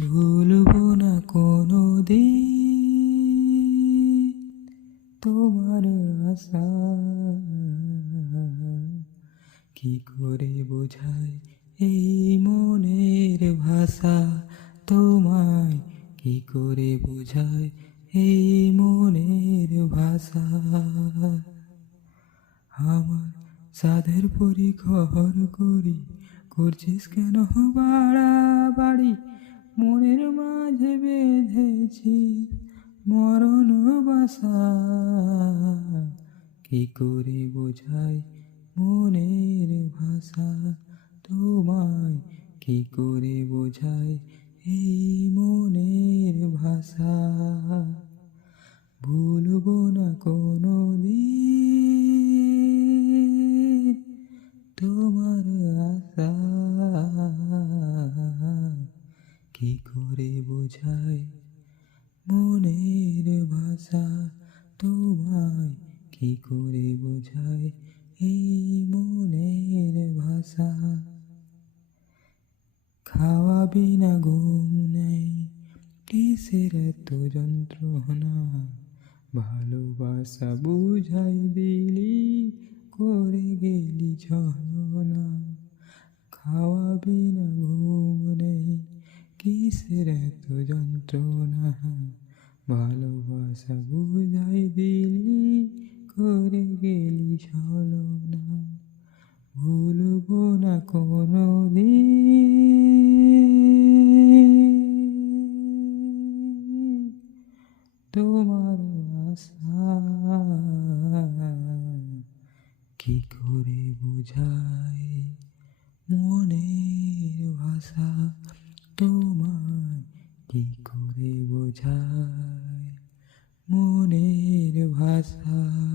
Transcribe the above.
ভুলবো না কোনো দিন তোমার আশা। কি করে বোঝায় এই মনের ভাষা? তোমায় কি করে বোঝায় এই মনের ভাষা? আমার সাধের পরিখর করি, করছিস কেন বাড়াবাড়ি মরণ বাসা। কি করে বোঝাই মনের ভাষা? তোমায় কি করে বোঝাই এই মনের ভাষা? ভুলব না কোনো তোমার আশা। কি করে বোঝাই মনের ভাষা তোমায় কি করে বোঝাই এই মনের ভাষা খাওয়া বিনা ঘুম নেই কিসের এত যন্ত্রণা? ভালোবাসা বুঝাই দিলি, করে গেলি ছলনা খাওয়া বিনা ঘুম নেই কিসের এত যন্ত্রণা? ভালোবাসা বুঝাই দিলি, করে গেলি ছলনা ভুলবো না কোনো দিন তোমার আশা কি করে বুঝাই? মনের ভাষা তোমার কি করে বোঝায়? মনের ভাষা